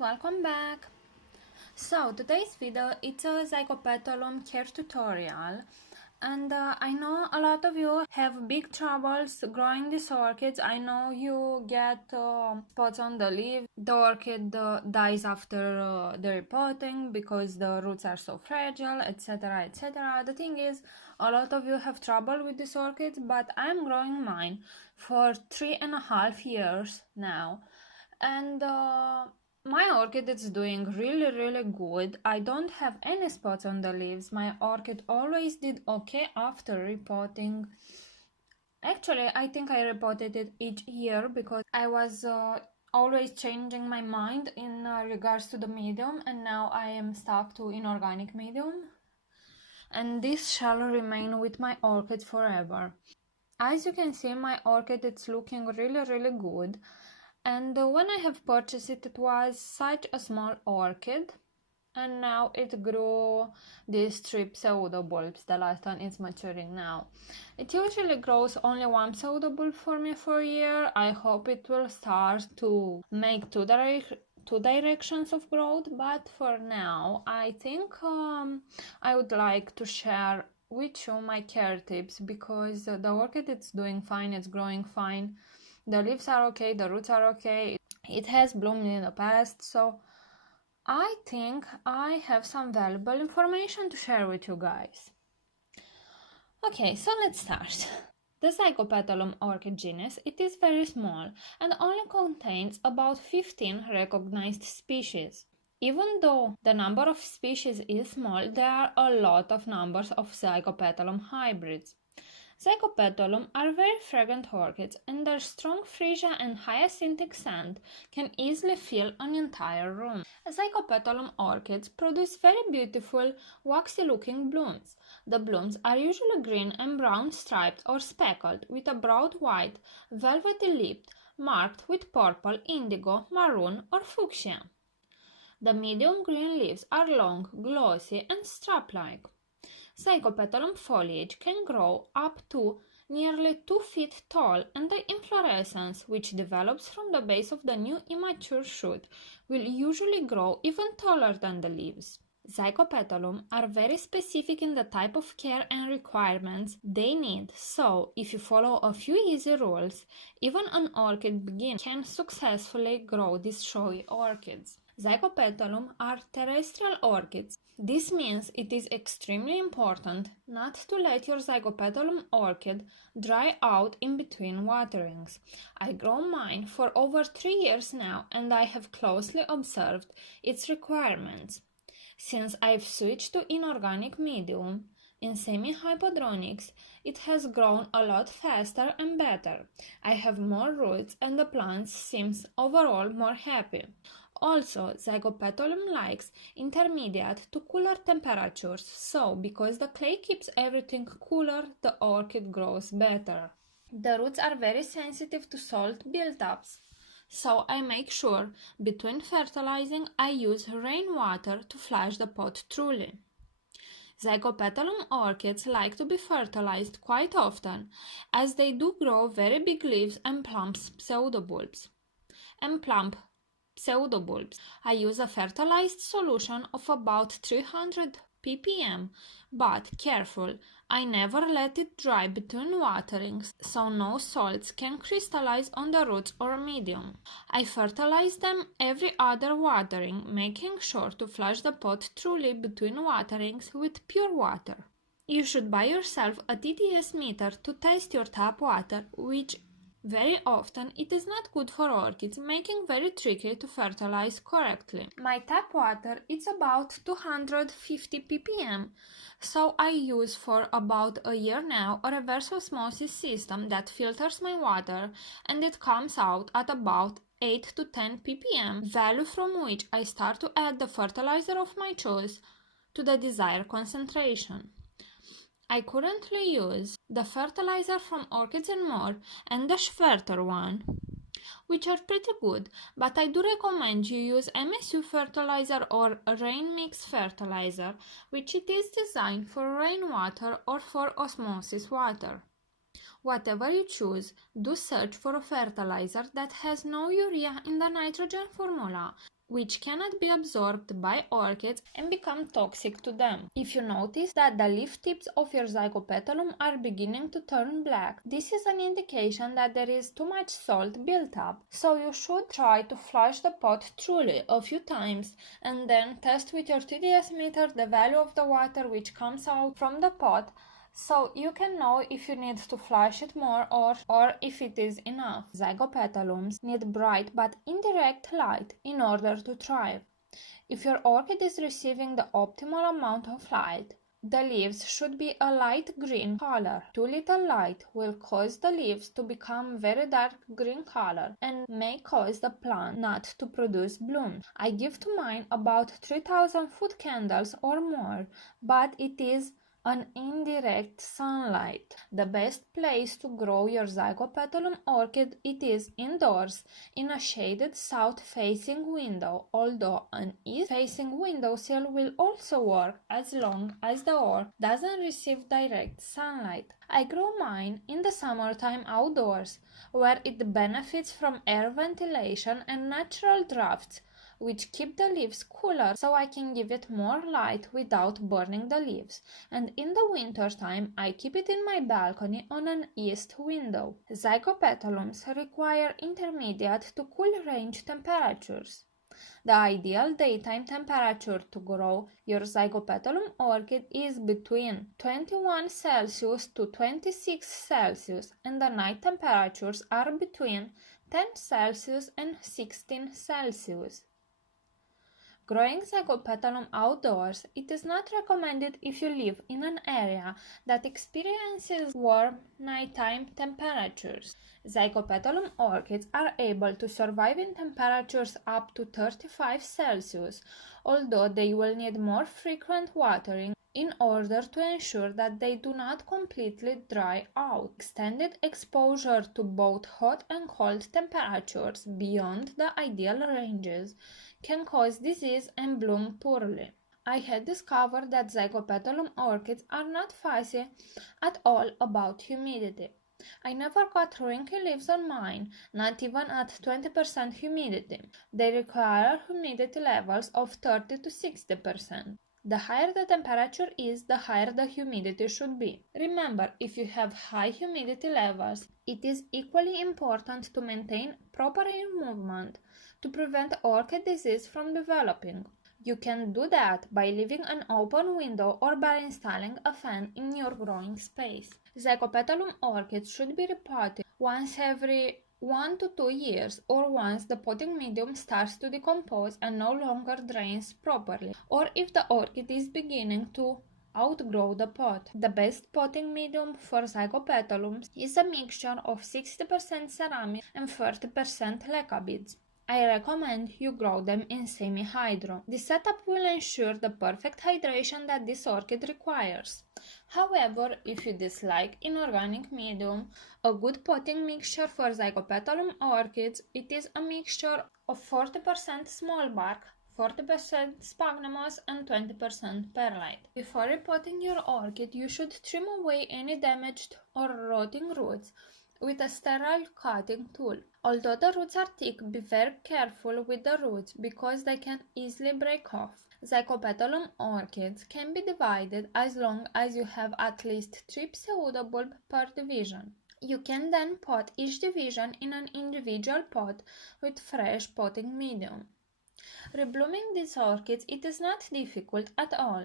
welcome back. So today's video it's a zygopetalum care tutorial, and I know a lot of you have big troubles growing these orchids. I know you get spots on the leaf. The orchid dies after the repotting because the roots are so fragile, etc, etc. The thing is, a lot of you have trouble with these orchids, but I'm growing mine for 3.5 years now, and my orchid is doing really good. I don't have any spots on the leaves. My orchid always did okay after repotting. Actually, I think I repotted it each year because I was always changing my mind in regards to the medium, and now I am stuck to inorganic medium, and this shall remain with my orchid forever. As you can see, my orchid is looking really good. And when I have purchased it, it was such a small orchid, and now it grew these 3 pseudo bulbs. The last one is maturing now. It usually grows only 1 pseudo bulb for me for a year. I hope it will start to make two directions of growth, but for now I think I would like to share with you my care tips, because the orchid is doing fine, it's growing fine. The leaves are okay, the roots are okay, it has bloomed in the past, so I think I have some valuable information to share with you guys. Okay, so let's start. The zygopetalum orchid genus, it is very small and only contains about 15 recognized species. Even though the number of species is small, there are a lot of numbers of zygopetalum hybrids. Zygopetalum are very fragrant orchids, and their strong freesia and hyacinthic scent can easily fill an entire room. Zygopetalum orchids produce very beautiful, waxy-looking blooms. The blooms are usually green and brown striped or speckled, with a broad white, velvety lip marked with purple, indigo, maroon, or fuchsia. The medium green leaves are long, glossy, and strap-like. Zygopetalum foliage can grow up to nearly 2 feet tall, and the inflorescence, which develops from the base of the new immature shoot, will usually grow even taller than the leaves. Zygopetalum are very specific in the type of care and requirements they need, so if you follow a few easy rules, even an orchid beginner can successfully grow these showy orchids. Zygopetalum are terrestrial orchids. This means it is extremely important not to let your zygopetalum orchid dry out in between waterings. I grow mine for over 3 years now, and I have closely observed its requirements. Since I've switched to inorganic medium, in semi-hypodronics, it has grown a lot faster and better. I have more roots and the plant seems overall more happy. Also, zygopetalum likes intermediate to cooler temperatures, so because the clay keeps everything cooler, the orchid grows better. The roots are very sensitive to salt buildups, so I make sure between fertilizing I use rainwater to flush the pot truly. Zygopetalum orchids like to be fertilized quite often, as they do grow very big leaves and plump pseudobulbs. I use a fertilized solution of about 300 ppm, but careful, I never let it dry between waterings, so no salts can crystallize on the roots or medium. I fertilize them every other watering, making sure to flush the pot truly between waterings with pure water. You should buy yourself a Tds Meter to test your tap water, which very often it is not good for orchids, making very tricky to fertilize correctly. My tap water is about 250 ppm, so I use for about a year now a reverse osmosis system that filters my water, and it comes out at about 8 to 10 ppm, value from which I start to add the fertilizer of my choice to the desired concentration. I currently use the fertilizer from Orchids and More and the Schwerter one, which are pretty good, but I do recommend you use MSU fertilizer or rain mix fertilizer, which it is designed for rainwater or for osmosis water. Whatever you choose, do search for a fertilizer that has no urea in the nitrogen formula, which cannot be absorbed by orchids and become toxic to them. If you notice that the leaf tips of your zygopetalum are beginning to turn black, this is an indication that there is too much salt built up. So you should try to flush the pot thoroughly a few times and then test with your Tds meter the value of the water which comes out from the pot, so you can know if you need to flush it more or if it is enough. Zygopetalums need bright but indirect light in order to thrive. If your orchid is receiving the optimal amount of light, the leaves should be a light green color. Too little light will cause the leaves to become very dark green color and may cause the plant not to produce bloom. I give to mine about 3000 foot candles or more, but it is an indirect sunlight. The best place to grow your zygopetalum orchid it is indoors in a shaded south-facing window, although an east-facing windowsill will also work as long as the orchid doesn't receive direct sunlight. I grow mine in the summertime outdoors, where it benefits from air ventilation and natural drafts, which keep the leaves cooler so I can give it more light without burning the leaves, and in the winter time I keep it in my balcony on an east window. Zygopetalums require intermediate to cool range temperatures. The ideal daytime temperature to grow your zygopetalum orchid is between 21 Celsius to 26 Celsius, and the night temperatures are between 10 Celsius and 16 Celsius. Growing zygopetalum outdoors, it is not recommended if you live in an area that experiences warm nighttime temperatures. Zygopetalum orchids are able to survive in temperatures up to 35 Celsius, although they will need more frequent watering in order to ensure that they do not completely dry out. Extended exposure to both hot and cold temperatures beyond the ideal ranges can cause disease and bloom poorly. I had discovered that zygopetalum orchids are not fussy at all about humidity. I never got wrinkly leaves on mine, not even at 20% humidity. They require humidity levels of 30 to 60%. The higher the temperature is, the higher the humidity should be. Remember, if you have high humidity levels, it is equally important to maintain proper air movement to prevent orchid disease from developing. You can do that by leaving an open window or by installing a fan in your growing space. Zygopetalum orchids should be repotted once every 1 to 2 years, or once the potting medium starts to decompose and no longer drains properly, or if the orchid is beginning to outgrow the pot. The best potting medium for zygopetalums is a mixture of 60% ceramic and 30% leca beads. I recommend you grow them in semi-hydro. This setup will ensure the perfect hydration that this orchid requires. However, if you dislike inorganic medium, a good potting mixture for zygopetalum orchids, it is a mixture of 40% small bark, 40% sphagnum moss and 20% perlite. Before repotting your orchid, you should trim away any damaged or rotting roots with a sterile cutting tool. Although the roots are thick, be very careful with the roots because they can easily break off. Zygopetalum orchids can be divided as long as you have at least 3 pseudobulb per division. You can then pot each division in an individual pot with fresh potting medium. Reblooming these orchids, it is not difficult at all.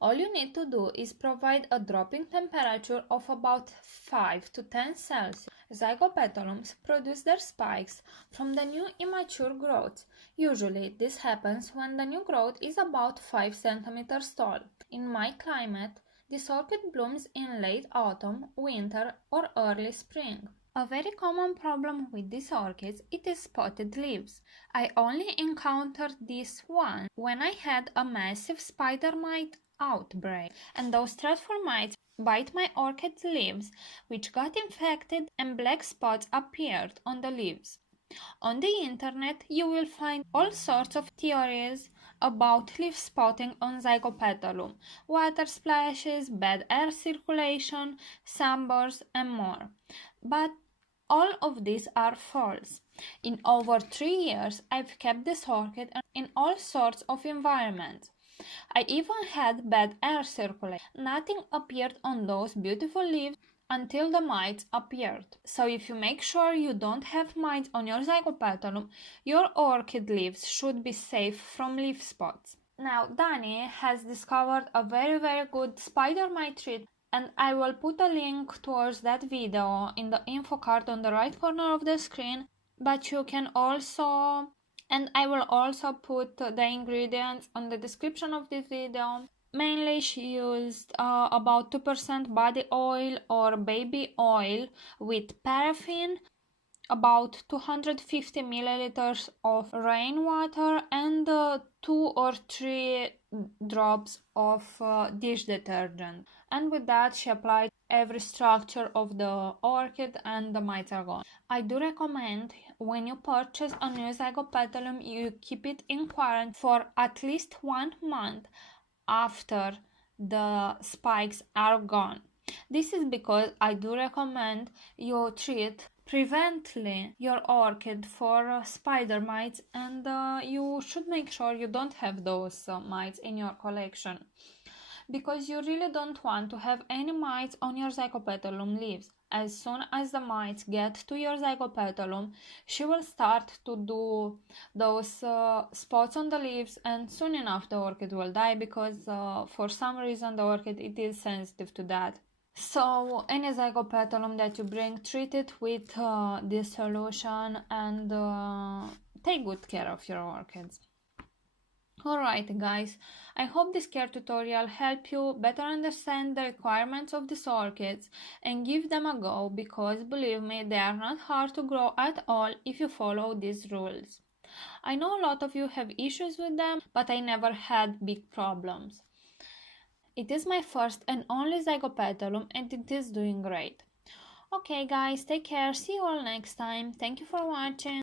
All you need to do is provide a dropping temperature of about 5 to 10 Celsius. Zygopetalums produce their spikes from the new immature growth. Usually this happens when the new growth is about 5 centimeters tall. In my climate, this orchid blooms in late autumn, winter or early spring. A very common problem with these orchids it is spotted leaves. I only encountered this one when I had a massive spider mite outbreak, and those dreadful mites bite my orchid leaves, which got infected and black spots appeared on the leaves. On the internet you will find all sorts of theories about leaf spotting on zygopetalum, water splashes, bad air circulation, sunburns and more. But All of these are false. In over 3 years, I've kept this orchid in all sorts of environments. I even had bad air circulation. Nothing appeared on those beautiful leaves until the mites appeared. So if you make sure you don't have mites on your zygopetalum, your orchid leaves should be safe from leaf spots. Now, Dani has discovered a very good spider mite treatment, and I will put a link towards that video in the info card on the right corner of the screen, but you can also, and I will also put the ingredients on the description of this video. Mainly she used about 2% body oil or baby oil with paraffin, about 250 milliliters of rainwater, and 2 or 3 drops of dish detergent. And with that she applied every structure of the orchid and the mites are gone. I do recommend when you purchase a new zygopetalum you keep it in quarantine for at least 1 month after the spikes are gone. This is because I do recommend you treat prevently your orchid for spider mites, and you should make sure you don't have those mites in your collection, because you really don't want to have any mites on your zygopetalum leaves. As soon as the mites get to your zygopetalum, she will start to do those spots on the leaves, and soon enough the orchid will die, because for some reason the orchid it is sensitive to that. So any zygopetalum that you bring, treat it with this solution, and take good care of your orchids. Alright guys, I hope this care tutorial helped you better understand the requirements of these orchids and give them a go, because believe me, they are not hard to grow at all if you follow these rules. I know a lot of you have issues with them, but I never had big problems. It is my first and only zygopetalum and it is doing great. Okay guys, take care, see you all next time, thank you for watching.